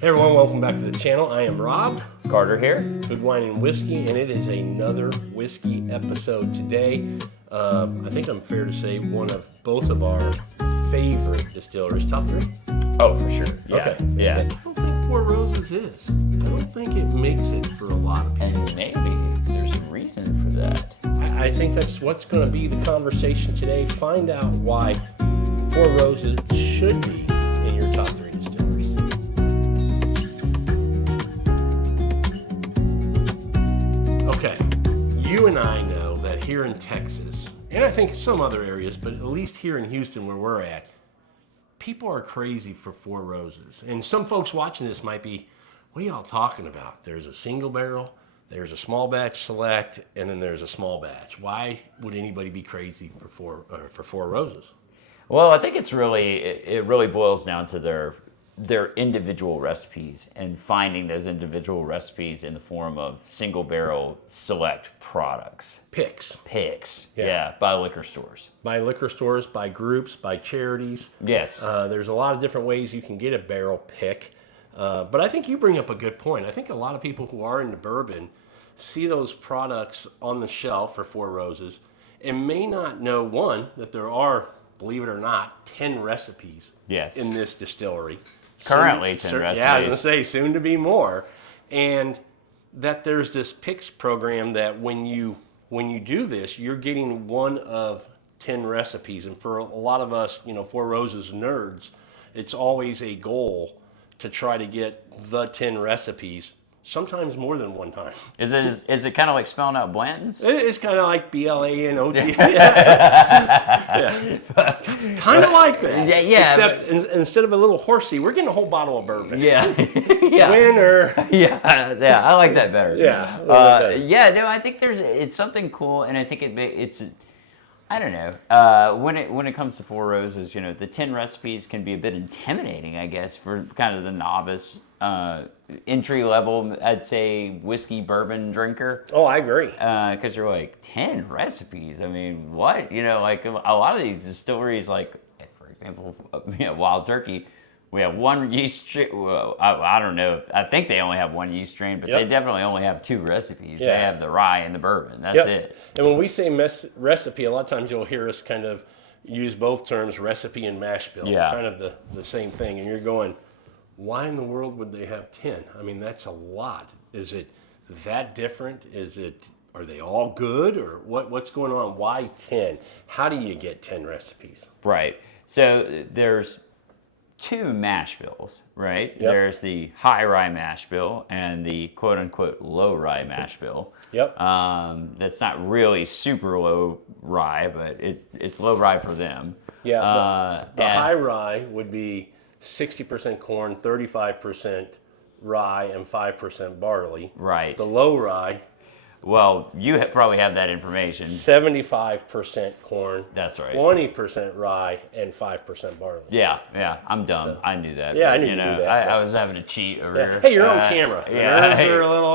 Hey everyone, welcome back to the channel. I am Rob. Carter here. Good Wine and Whiskey, and it is another whiskey episode today. I think I'm fair to say both of our favorite distilleries. Top three? Oh, for sure. Yeah. Okay. Yeah. I don't think Four Roses is. I don't think it makes it for a lot of people. And maybe there's a reason for that. I think that's what's going to be the conversation today. Find out why Four Roses should be in your top three distilleries. Okay, you and I know that here in Texas, and I think some other areas, but at least here in Houston where we're at, people are crazy for Four Roses. And some folks watching this might be, what are y'all talking about? There's a single barrel, there's a small batch select, and then there's a small batch. Why would anybody be crazy for Four Roses? Well, I think it really boils down to their individual recipes and finding those individual recipes in the form of single barrel select products. Picks. Yeah, by liquor stores. By liquor stores, by groups, by charities. Yes. There's a lot of different ways you can get a barrel pick. But I think you bring up a good point. I think a lot of people who are into bourbon see those products on the shelf for Four Roses and may not know, one, that there are, believe it or not, 10 recipes in this distillery. Currently 10 recipes. Yeah, I was going to say, soon to be more. And that there's this picks program that when you do this, you're getting one of 10 recipes. And for a lot of us, Four Roses nerds, it's always a goal to try to get the 10 recipes, sometimes more than one time. Is it kind of like spelling out Blanton's? It's kind of like BLANOT. Kind of like that. Yeah. Except instead of a little horsey, we're getting a whole bottle of bourbon. Yeah. Yeah. Winner. Yeah. I like that better. Yeah. No, I think it's something cool, and I think it's. I don't know. When it comes to Four Roses, the 10 recipes can be a bit intimidating, I guess, for kind of the novice, entry level, I'd say, whiskey bourbon drinker. Oh, I agree. Because you're like, 10 recipes? I mean, what? Like a lot of these distilleries, like, for example, Wild Turkey, we have one yeast strain. Well, I don't know. I think they only have one yeast strain, but they definitely only have 2 recipes. Yeah. They have the rye and the bourbon. That's it. And when we say recipe, a lot of times you'll hear us kind of use both terms, recipe and mash bill. Yeah. Kind of the same thing. And you're going, why in the world would they have 10? I mean, that's a lot. Is it that different? Are they all good? Or what's going on? Why 10? How do you get 10 recipes? Right. So there's 2 mash bills, right? Yep. There's the high rye mash bill and the quote unquote low rye mash bill. Yep. That's not really super low rye, but it's low rye for them. Yeah. The high rye would be 60% corn, 35% rye, and 5% barley. Right. The low rye. Well, you probably have that information. 75% corn. That's right. 20% rye and 5% barley. Yeah, I'm dumb. I knew that. Yeah, but, I knew you knew that. I was having to cheat over here. Hey, you're on camera. The nerves are a little,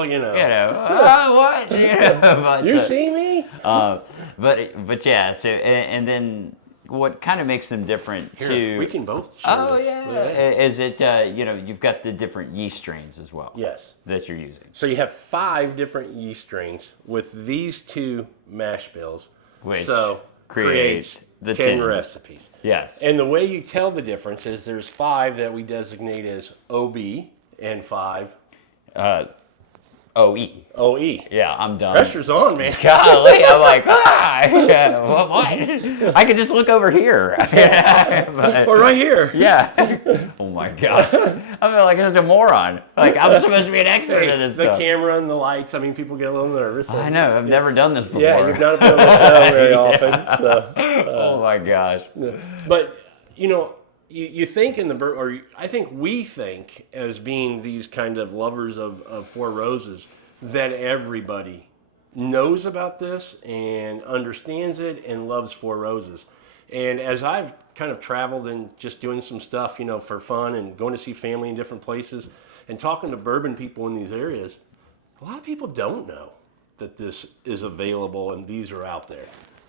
what? But, you see me? But yeah. So and then what kind of makes them different too? We can both share this. Is it you've got the different yeast strains as well? Yes. That you're using. So you have 5 different yeast strains with these 2 mash bills. Which creates the 10 recipes. Yes. And the way you tell the difference is there's 5 that we designate as OB and 5 OE. OE. Yeah, I'm done. Pressure's on, man. Golly, I'm like, what? I could just look over here. Or right here. Yeah. Oh my gosh. I feel like I'm a moron. Like I'm supposed to be an expert in this the stuff. camera and the lights. I mean, people get a little nervous. I know. I've never done this before. Yeah, you've not done this show very often. So, oh my gosh. But you think I think we think as being these kind of lovers of Four Roses that everybody knows about this and understands it and loves Four Roses. And as I've kind of traveled and just doing some stuff, for fun and going to see family in different places and talking to bourbon people in these areas, a lot of people don't know that this is available and these are out there.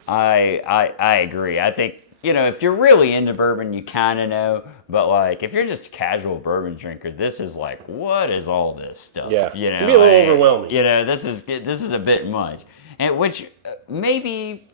I agree. I think if you're really into bourbon, you kind of know. But like, if you're just a casual bourbon drinker, this is like, what is all this stuff? Yeah, it can be a little overwhelming. This is a bit much, and which may be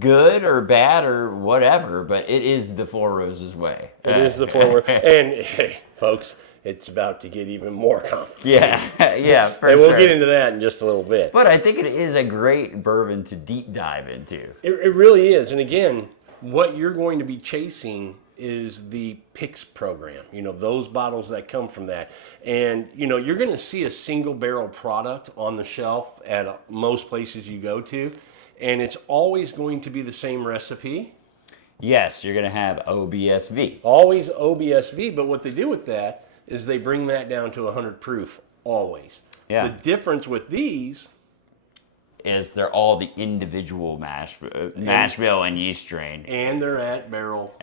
good or bad or whatever, but it is the Four Roses way. It is the Four Roses, and hey, folks, it's about to get even more complicated. Yeah, for and we'll sure. get into that in just a little bit. But I think it is a great bourbon to deep dive into. It really is, and again, what you're going to be chasing is the picks program. Those bottles that come from that, and you're going to see a single barrel product on the shelf at most places you go to. And it's always going to be the same recipe. Yes, you're going to have OBSV. Always OBSV, but what they do with that is they bring that down to 100 proof, always. Yeah. The difference with these is they're all the individual mash bill and yeast strain. And they're at barrel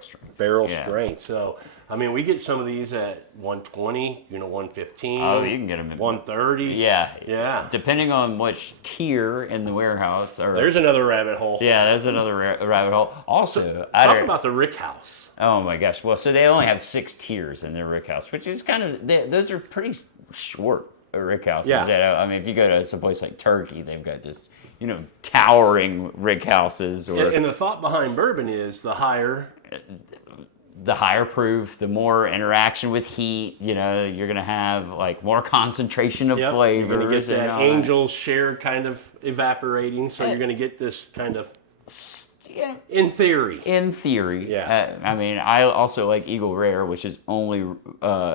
strength. Barrel strength. So, we get some of these at 120, 115. Oh, you can get them at 130. Yeah. Depending on which tier in the warehouse. There's another rabbit hole. Yeah, there's another rabbit hole. Also, talk about the Rick House. Oh my gosh. Well, so they only have 6 tiers in their Rick House, which is kind of, those are pretty short Rick Houses. Yeah. If you go to some place like Turkey, they've got just, towering Rick Houses. And the thought behind bourbon is the higher proof, the more interaction with heat, you're going to have like more concentration of flavors. You're going to get that Angel's share kind of evaporating, so you're going to get this kind of, in theory. Yeah. I also like Eagle Rare, which is only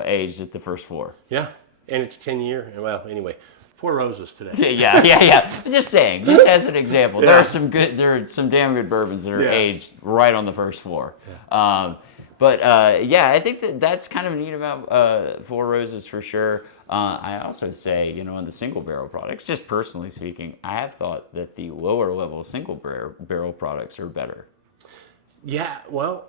aged at the first 4. Yeah, and it's 10-year. Well, anyway, Four Roses today. Yeah. Just saying, just as an example, there are some damn good bourbons that are aged right on the first 4. Yeah. I think that's kind of neat about Four Roses for sure. I also say, on the single barrel products, just personally speaking, I have thought that the lower level single barrel products are better. Yeah, well,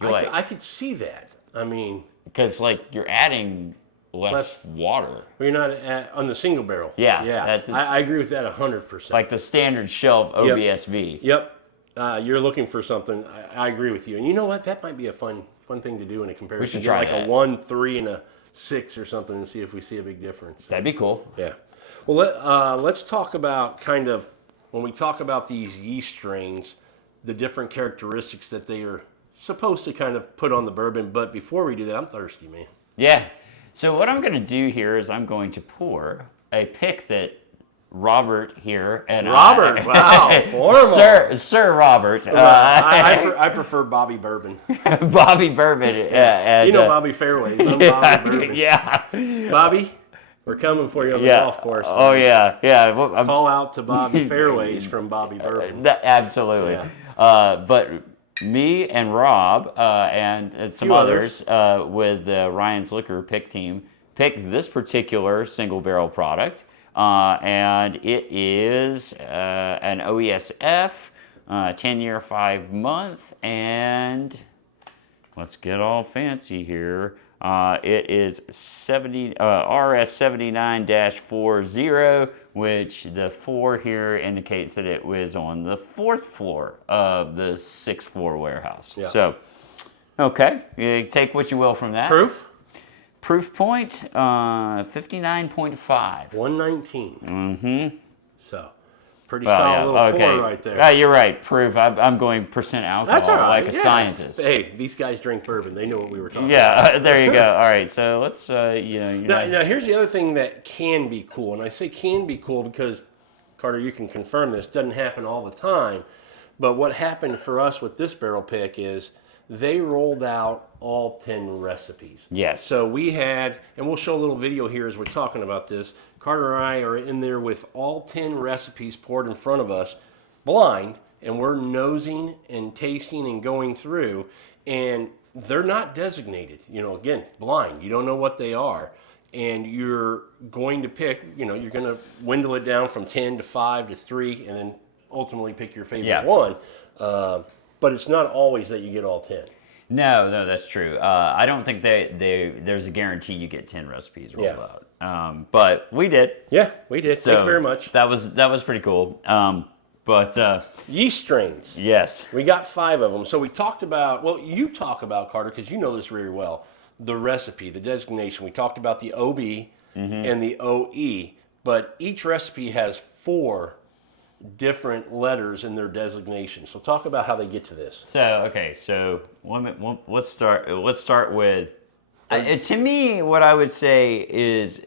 I could see that. Because you're adding less water. You're not on the single barrel. Yeah. I agree with that 100%. Like the standard shelf OBSV. Yep. You're looking for something. I agree with you. And you know what? That might be a fun thing to do in a comparison. We should try a 1, 3, and a 6 or something and see if we see a big difference. That'd be cool. Yeah. Well, let's talk about kind of, when we talk about these yeast strains, the different characteristics that they are supposed to kind of put on the bourbon. But before we do that, I'm thirsty, man. Yeah. So what I'm going to do here is I'm going to pour a pick that Robert here and wow, formal. Sir Robert. I prefer Bobby Bourbon. Bobby Bourbon. And, Bobby Fairways. I'm Bobby Bourbon. Yeah. Bobby, we're coming for you on the golf course. Oh, yeah. Well, call out to Bobby Fairways from Bobby Bourbon. Absolutely. Yeah. But me and Rob and some others with Ryan's Liquor pick team picked this particular single barrel product. And it is an OESF, 10-year, 5-month, and let's get all fancy here. It is RS79-40, which the 4 here indicates that it was on the 4th floor of the 6th floor warehouse. Yeah. So, okay, you take what you will from that. Proof point, 59.5. 119. Mm-hmm. So, pretty solid little pour right there. You're right. Proof. I'm going percent alcohol. That's all right. Like a scientist. Hey, these guys drink bourbon. They know what we were talking about. Yeah, there you go. All right, so let's, Now, here's the other thing that can be cool. And I say can be cool because, Carter, you can confirm this. Doesn't happen all the time. But what happened for us with this barrel pick is they rolled out all 10 recipes. Yes. So we had, and we'll show a little video here as we're talking about this. Carter and I are in there with all 10 recipes poured in front of us, blind, and we're nosing and tasting and going through, and they're not designated. Again, blind. You don't know what they are. And you're going to pick, you're going to dwindle it down from 10 to 5 to 3, and then ultimately pick your favorite one. But it's not always that you get all 10. No, that's true. I don't think there's a guarantee you get 10 recipes rolled out. But we did. Yeah, we did. So thank you very much. That was pretty cool. But Yeast strains. yes. We got 5 of them. So we talked about, well, you talk about, Carter, because you know this very well, the recipe, the designation. We talked about the OB and the OE, but each recipe has 4 different letters in their designation. So talk about how they get to this. So let's start with. To me, what I would say is,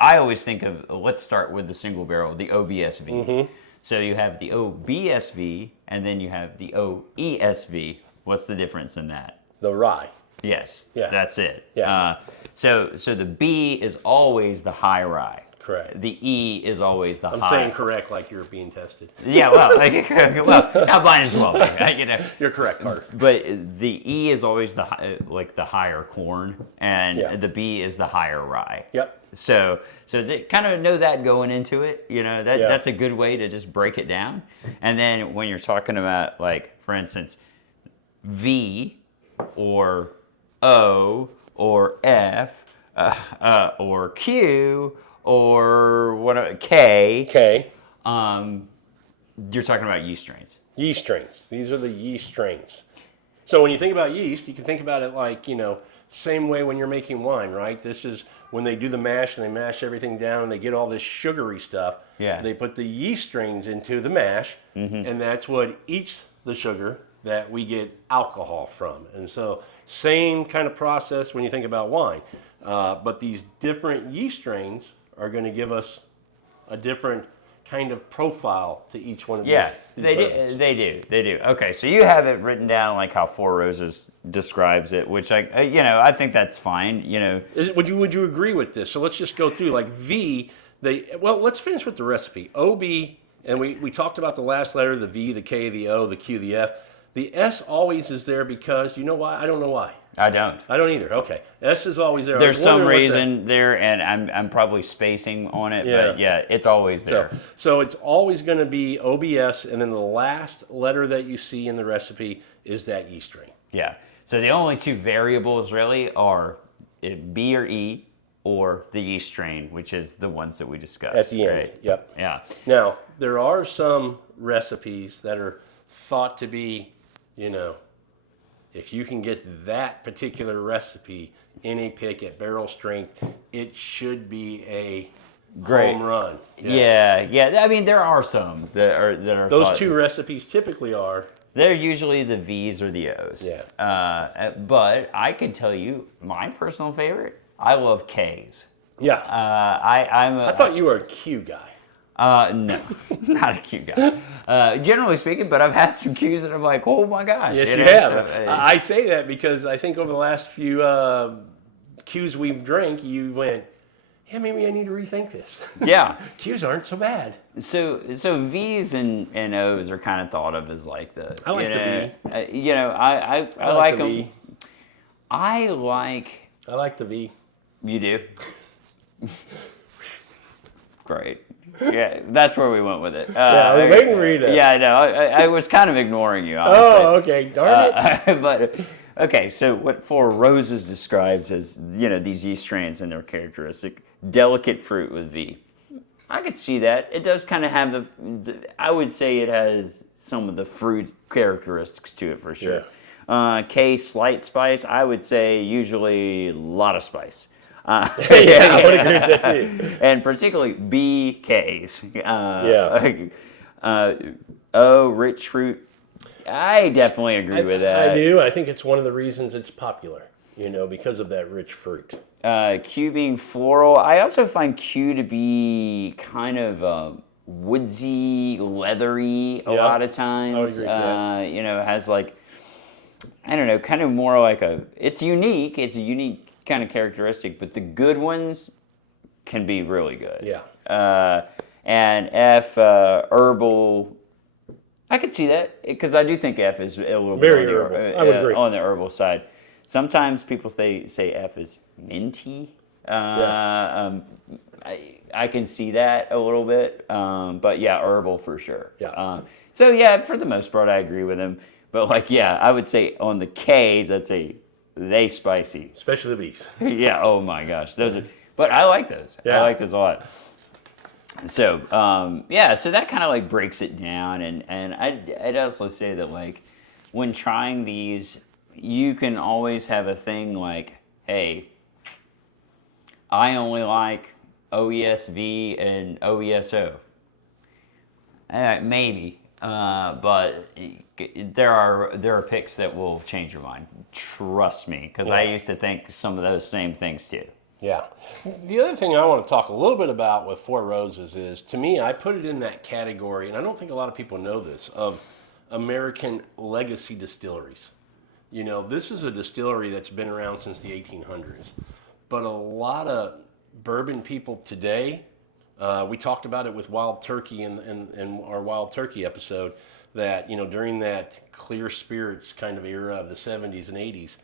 I always think of let's start with the single barrel, the OBSV. So you have the OBSV, and then you have the OESV. What's the difference in that? The rye. Yes, Yeah. that's it. Yeah. So the B is always the high rye. Correct. The E is always the high. I'm saying correct like you're being tested. Yeah, well, how blind as well. You're correct, Carter. But the E is always the higher corn, and Yeah. the B is the higher rye. Yep. So they kind of know that going into it. That's a good way to just break it down. And then when you're talking about, like, for instance, V or O or F or Q or what K. Okay. You're talking about yeast strains. Yeast strains. These are the yeast strains. So when you think about yeast, you can think about it like, same way when you're making wine, right? This is when they do the mash and they mash everything down and they get all this sugary stuff. Yeah. They put the yeast strains into the mash, and that's what eats the sugar that we get alcohol from. And so same kind of process when you think about wine. But these different yeast strains are going to give us a different kind of profile to each one of these. Yeah, these they bourbons. do. Okay, so you have it written down like how Four Roses describes it, which I think that's fine. Would you agree with this? So let's just go through like V. Let's finish with the recipe. OB, and we talked about the last letter, the V, the K, the O, the Q, the F. The S always is there because you know why? I don't know why. I don't. I don't either. Okay, S is always there. There's some reason there, and I'm probably spacing on it, but yeah, it's always there. So it's always going to be OBS, and then the last letter that you see in the recipe is that yeast strain. Yeah. So the only 2 variables really are B or E, or the yeast strain, which is the ones that we discussed. At the end, right? Yep. Yeah. Now, there are some recipes that are thought to be, if you can get that particular recipe in a pick at barrel strength, it should be a home run. Yeah. I mean, there are some that are Those 2 recipes typically are. They're usually the V's or the O's. Yeah. But I can tell you, my personal favorite, I love K's. Yeah. I thought you were a Q guy. No, not a Q guy. Generally speaking, but I've had some Q's that I'm like, oh my gosh. Yes, you have. I say that because I think over the last few Q's we've drank, you went, yeah, maybe I need to rethink this. Yeah. Q's aren't so bad. So V's and O's are kind of thought of as like the. I like the V. I like the them. V. I like the V. You do? Great. Yeah, that's where we went with it. I was waiting for you to. Yeah, I know. I was kind of ignoring you, honestly. Oh, okay. Darn it. But, okay, so what Four Roses describes as, these yeast strains and their characteristic delicate fruit with V. I could see that. It does kind of have I would say it has some of the fruit characteristics to it for sure. Yeah. K, slight spice. I would say usually a lot of spice. I would agree with that too. And particularly BKs. O, rich fruit. I definitely agree with that. I do. I think it's one of the reasons it's popular, because of that rich fruit. Q being floral. I also find Q to be kind of woodsy, leathery a lot of times. I would agree with that. It has like, I don't know, kind of more like it's unique. It's a unique kind of characteristic, but the good ones can be really good. Yeah. And F, herbal. I could see that because I do think F is a little Very bit herbal. I would agree. On the herbal side. Sometimes people say F is minty. I can see that a little bit, but yeah, herbal for sure. Yeah. So yeah, for the most part, I agree with him. But I would say on the K's, I'd say they spicy. Especially the B's. Yeah. Oh my gosh, those are. But I like those. Yeah. I like those a lot. So so that kind of like breaks it down, and I'd also say that like when trying these, you can always have a thing like, hey, I only like OESV and OESO. Maybe, but there are picks that will change your mind. Trust me, because I used to think some of those same things too. Yeah. The other thing I want to talk a little bit about with Four Roses is, to me, I put it in that category, and I don't think a lot of people know this, of American legacy distilleries. You know, this is a distillery that's been around since the 1800s, but a lot of bourbon people today, we talked about it with Wild Turkey in our Wild Turkey episode, that, you know, during that clear spirits kind of era of the 70s and 80s,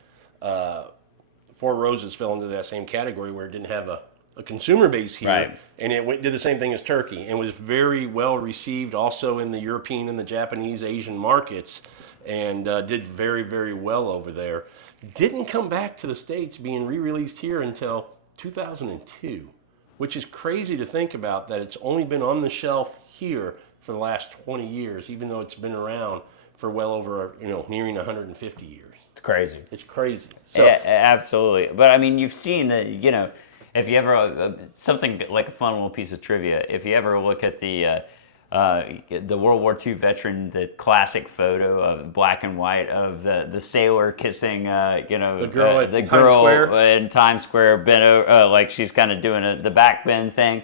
Four Roses fell into that same category where it didn't have a consumer base here, Right. and it did the same thing as Turkey, and was very well received also in the European and the Japanese, Asian markets, and did very, very well over there. Didn't come back to the States, being re-released here until 2002, which is crazy to think about, that it's only been on the shelf here for the last 20 years, even though it's been around for well over, you know, nearing 150 years. It's crazy. It's crazy. So, Yeah, absolutely. But I mean, you've seen that, you know, if you ever, something like a fun little piece of trivia, if you ever look at the World War II veteran, the classic photo of black and white of the sailor kissing, the girl at Times girl Square? in Times Square, bent over, like she's kind of doing the back bend thing.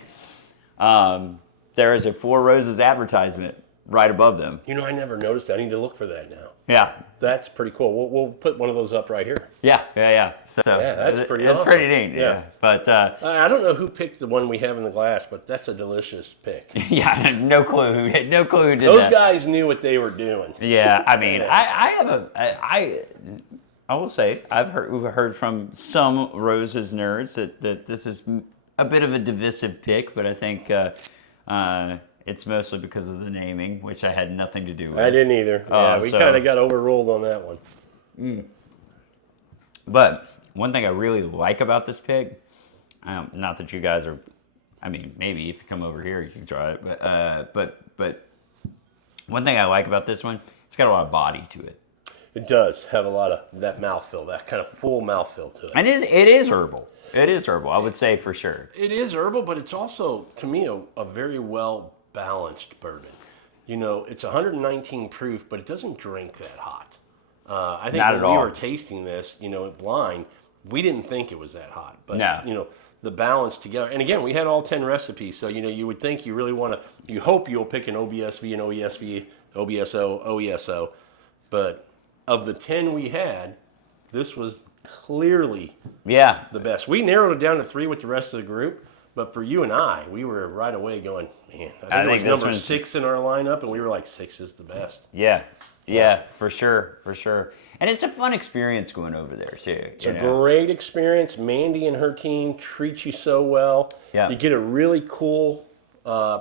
There is a Four Roses advertisement right above them. You know, I never noticed that. I need to look for that now. Yeah. That's pretty cool. We'll put one of those up right here. Yeah. So Yeah, that's pretty It's awesome. pretty neat. Yeah. But I don't know who picked the one we have in the glass, but that's a delicious pick. yeah, no clue who did Those that. guys knew what they were doing. Yeah, I mean, Yeah. I will say we've heard from some Roses nerds that this is a bit of a divisive pick, but I think it's mostly because of the naming, which I had nothing to do with. I didn't either. Yeah, we so- kind of got overruled on that one. But one thing I really like about this pig, not that you guys are, I mean, maybe if you come over here you can try it, but one thing I like about this one, it's got a lot of body to it. It does have a lot of that mouthfeel, that kind of full mouthfeel to it. And it is herbal. It is herbal, I would say for sure. It is herbal, but it's also, to me, a very well balanced bourbon. You know, it's 119 proof, but it doesn't drink that hot. I think Not when at we all. were tasting this, you know, blind, we didn't think it was that hot. But, No. you know, the balance together. And again, we had all 10 recipes, so, you know, you would think you really want to, you hope you'll pick an OBSV, an OESV, OBSO, OESO. But of the 10 we had, this was clearly Yeah. the best. We narrowed it down to 3 with the rest of the group, but for you and I, we were right away going, man, I think it was this number one's- 6 in our lineup, and we were like, 6 is the best. Yeah, for sure. And it's a fun experience going over there too. It's a great experience. Mandy and her team treat you so well. Yeah. You get a really cool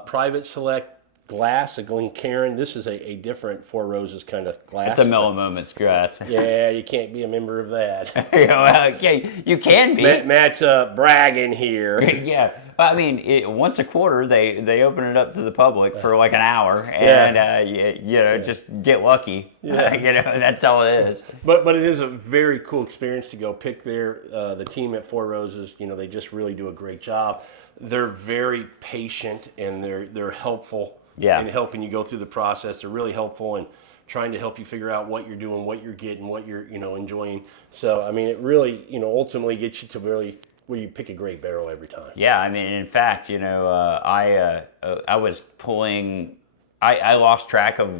private select glass, a Glencairn. This is a different Four Roses kind of glass. It's a Mellow Moments glass. Yeah, you can't be a member of that. Well, yeah, you can be. Matt's bragging here. Yeah, I mean, once a quarter they open it up to the public for like an hour, and you know, just get lucky. Yeah. You know, that's all it is. But it is a very cool experience to go pick the team at Four Roses. You know, they just really do a great job. They're very patient, and they're helpful in helping you go through the process. They're really helpful in trying to help you figure out what you're doing, what you're getting, what you're, you know, enjoying. So, I mean, it really, you know, ultimately gets you to really where you pick a great barrel every time. Yeah, I mean, in fact, you know, I was pulling, I lost track of,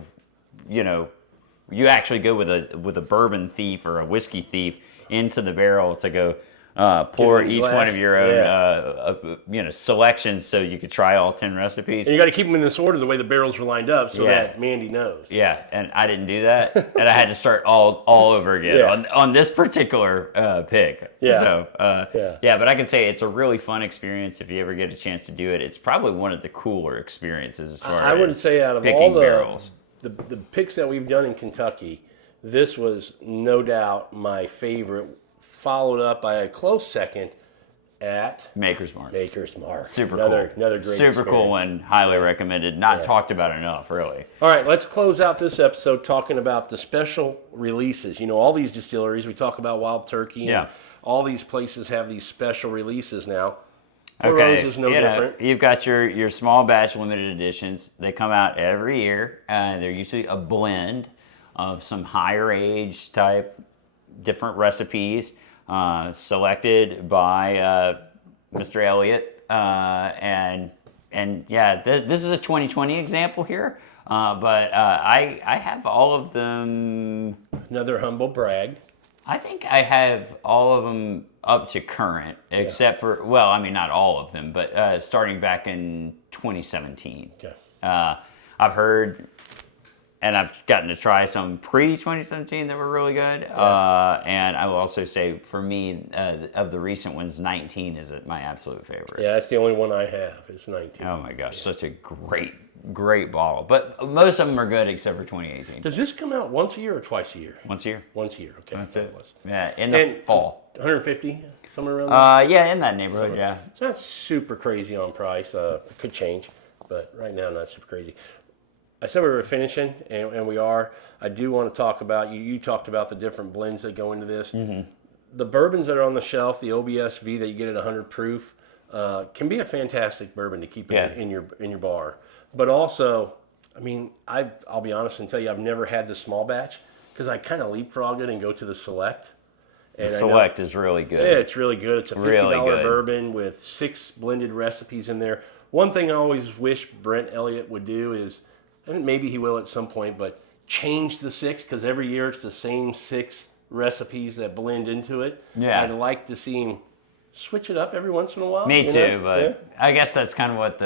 you know, you actually go with a bourbon thief or a whiskey thief into the barrel to go pour Get it in each glass. one of your own, you know, selections so you could try all 10 recipes. And you got to keep them in this order the way the barrels are lined up so that Mandy knows. Yeah, and I didn't do that, and I had to start all over again on this particular pick. Yeah. So, but I can say it's a really fun experience if you ever get a chance to do it. It's probably one of the cooler experiences as far I would say out of picking all barrels. the picks that we've done in Kentucky, this was no doubt my favorite, followed up by a close second, at Maker's Mark. Maker's Mark. Super Another cool. great Super experience. cool one. Highly recommended. Not talked about enough, really. All right, let's close out this episode talking about the special releases. You know, all these distilleries, we talk about Wild Turkey, and all these places have these special releases now. Four Roses no different. You've got your small batch limited editions. They come out every year. They're usually a blend of some higher age type different recipes selected by Mr. Elliott. And this is a 2020 example here. But I have all of them. Another humble brag. I think I have all of them up to current, except for, well, I mean, not all of them, but starting back in 2017. Okay. I've heard, and I've gotten to try some pre-2017 that were really good. And I will also say, for me, of the recent ones, 19 is my absolute favorite. Yeah, that's the only one I have, is 19. Oh my gosh, such a great bottle. But most of them are good except for 2018. Does this come out once a year or twice a year? Once a year. Once a year, okay. That's it. Yeah, in the fall. 150, somewhere around there? Yeah, in that neighborhood, yeah. It's not super crazy on price. It could change, but right now, not super crazy. I said we were finishing, and we are. I do want to talk about, you talked about the different blends that go into this. Mm-hmm. The bourbons that are on the shelf, the OBSV that you get at 100 proof, can be a fantastic bourbon to keep in your bar. But also, I mean, I'll be honest and tell you, I've never had the small batch because I kind of leapfrog it and go to the select. And the select is really good. Yeah, it's really good. It's a $50 really bourbon with 6 blended recipes in there. One thing I always wish Brent Elliott would do is, and maybe he will at some point, but change the 6 because every year it's the same 6 recipes that blend into it. Yeah. I'd like to see him switch it up every once in a while. Me too, but I guess that's kind of what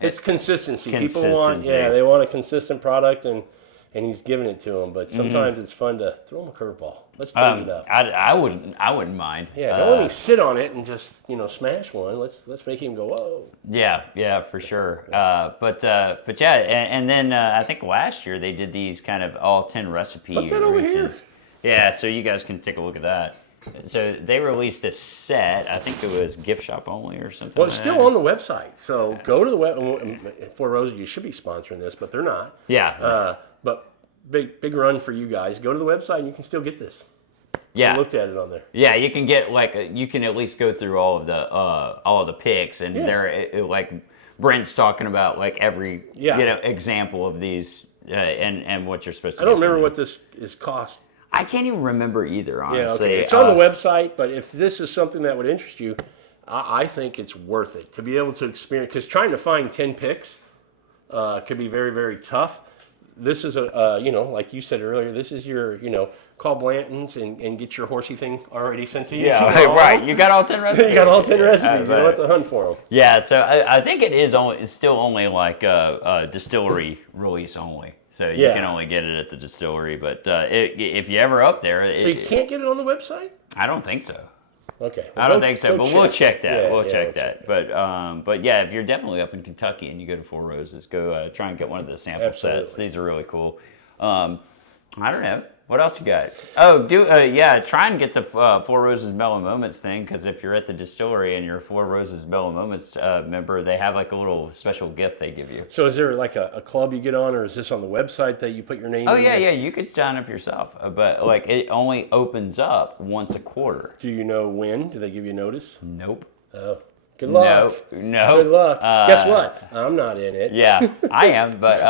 it's consistency. People want, they want a consistent product, and he's giving it to them. But sometimes it's fun to throw him a curveball. Let's change it up. I wouldn't mind. Yeah, don't let me sit on it and just smash one. Let's make him go whoa. Yeah, for sure. But yeah, and then I think last year they did these kind of all 10 recipe Put that over here. Yeah, so you guys can take a look at that. So they released a set. I think it was gift shop only or something. Well, it's still on the website. So go to the web. Four Roses, you should be sponsoring this, but they're not. Yeah. But big run for you guys. Go to the website and you can still get this. Yeah. I looked at it on there. Yeah, you can get you can at least go through all of the picks, and they're like Brent's talking about like every example of these and what you're supposed to. I don't remember what this is cost. I can't even remember either, honestly. Yeah, okay. It's on the website, but if this is something that would interest you, I think it's worth it to be able to experience. Because trying to find 10 picks could be very, very tough. This is like you said earlier, this is your, call Blanton's and get your horsey thing already sent to you. Yeah, right. You got all 10 recipes. You got all 10 recipes. You don't have to hunt for them. Yeah, so I think it's still only like a distillery release only. So you can only get it at the distillery. But if you're ever up there... So you can't get it on the website? I don't think so. Okay. Well, I don't think so, but we'll check that. We'll check that. But yeah, if you're definitely up in Kentucky and you go to Four Roses, go try and get one of the sample sets. These are really cool. I don't know. What else you got? Oh, try and get the Four Roses Mellow Moments thing, because if you're at the distillery and you're a Four Roses Mellow Moments member, they have like a little special gift they give you. So is there like a club you get on, or is this on the website that you put your name in? Oh, yeah, you could sign up yourself, but like it only opens up once a quarter. Do you know when? Do they give you notice? Nope. Oh. Good luck. No. Good luck. Guess what? I'm not in it. Yeah, I am, but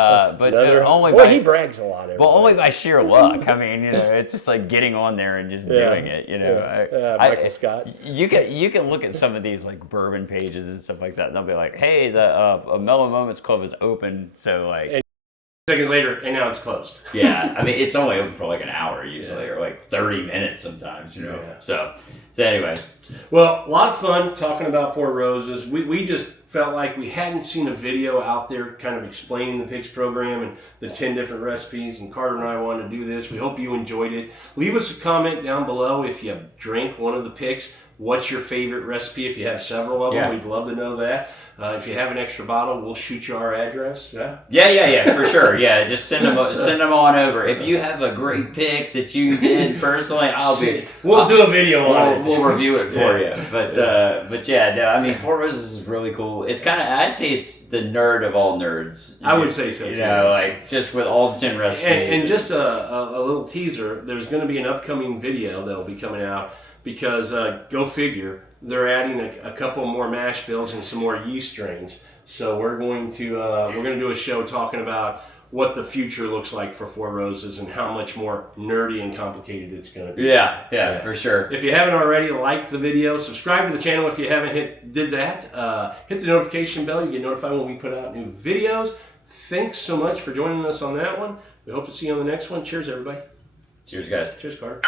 only. Boy, he brags a lot. Well, only by sheer luck. I mean, it's just like getting on there and just doing it. Michael Scott. You can look at some of these like bourbon pages and stuff like that. And they'll be like, "Hey, the Mellow Moments Club is open," so like. And seconds later, and now it's closed. Yeah, I mean, it's only open for like an hour usually, or like 30 minutes sometimes. So anyway. Well, a lot of fun talking about Four Roses. We just felt like we hadn't seen a video out there kind of explaining the picks program and the 10 different recipes, and Carter and I wanted to do this. We hope you enjoyed it. Leave us a comment down below if you drank one of the picks. What's your favorite recipe? If you have several of them, we'd love to know that. If you have an extra bottle, we'll shoot you our address. Yeah, for sure. Yeah, just send them on over. If you have a great pick that you did personally, we'll do a video on it. We'll review it for you. But yeah, no, I mean, Four Roses is really cool. It's kind of, I'd say it's the nerd of all nerds. I would say so, you too. know, like just with all the 10 recipes. And just a little teaser, there's going to be an upcoming video that'll be coming out because, go figure, they're adding a couple more mash bills and some more yeast strains. So we're going to do a show talking about what the future looks like for Four Roses and how much more nerdy and complicated it's going to be. Yeah, for sure. If you haven't already, like the video, subscribe to the channel if you haven't did that. Hit the notification bell. You get notified when we put out new videos. Thanks so much for joining us on that one. We hope to see you on the next one. Cheers, everybody. Cheers, guys. Cheers, Carter.